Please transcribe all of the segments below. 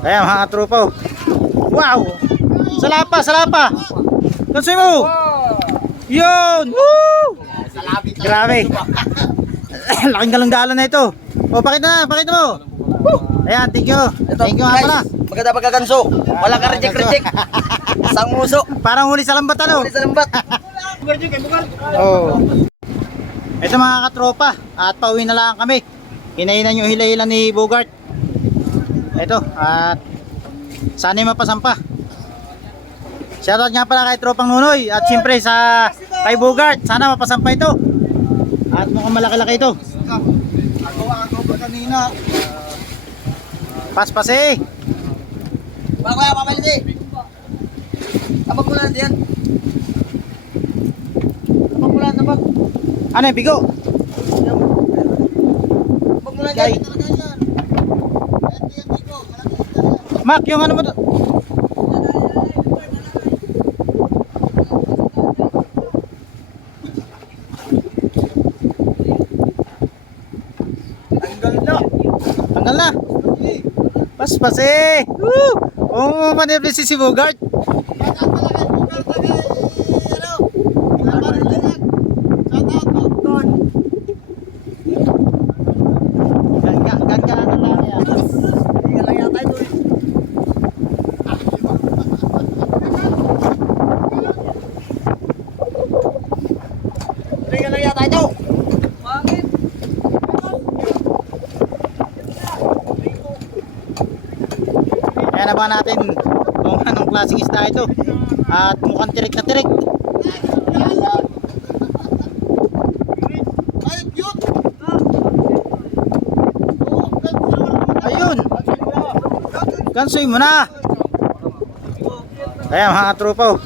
Ayan mga tropa. oh. Wow! Salapa, salapa! Kansoy mo! Yun! Woo! Grabe! Laking galong-galon na ito. O, pakita na, pakita mo. Ayan, thank you. Thank you nga pala. Maganda pagkaganso. Wala ka reject-reject. Sang muso. Parang huli sa lambat ano? Huli sa lambat. Oo. Ito mga katropa, at pauwi na lang kami. Hinainan yung hila-hila ni Bogart. Ito, at sana'y mapasampa. Shoutout nga pala kay Tropang Nunoy at siyempre sa kay Bogart. Sana mapasampa ito. At mukhang malaki-laki ito. Ako ako pa kanina. Paspase. Baka kaya papalit eh. Tabak mo lang diyan. Mo lang, tabak. Ano yung bigo? Lang Kay. diyan. Mac, yung ano mo to? Tanggal na. Tanggal na. Paspase. Woo! Oo, manibli si si Bogart. Ganga, ganga na lang yan. Hindi lang yata ito eh. Yata ito. Bakit? Kaya na ba natin kung anong klaseng isda ito. At mukhang tirik na tirik. Ayun. Gansoy mo na. Ayan mga tropa. oh.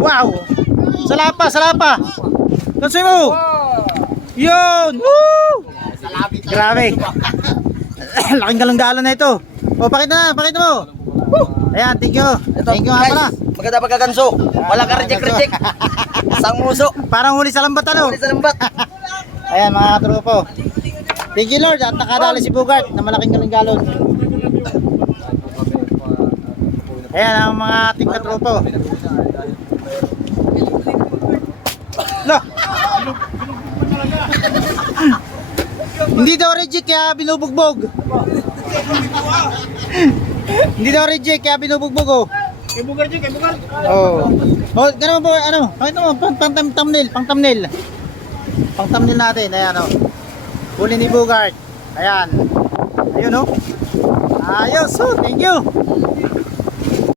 Wow. Salapa, salapa. Gansoy mo. Yun. Woo! Grabe. Laking galong-galon na ito. O, pakita na, pakita mo. Ayan, thank you. Thank you nga pala. Maganda pagkaganso. Wala ka reject-reject. Sang muso. Parang huli sa lambat ano. Huli sa lambat. Ayan mga tropo. Thank you Lord at nakadali si Bugart na malaking galon-galon. Ayan ang mga ating katropo. Lo. Hindi daw reject kaya binubugbog. Hindi daw reject kaya binubugbog oh. Kay Bugar dyan, kay Bugar. Oh. Oh, ganun po ano? Pakita mo pang, pang thumb- thumbnail, pang thumbnail. Pang thumbnail natin, ayan oh. Huli ni Bugart. Ayan. Ayun oh. Ayos, oh, thank you.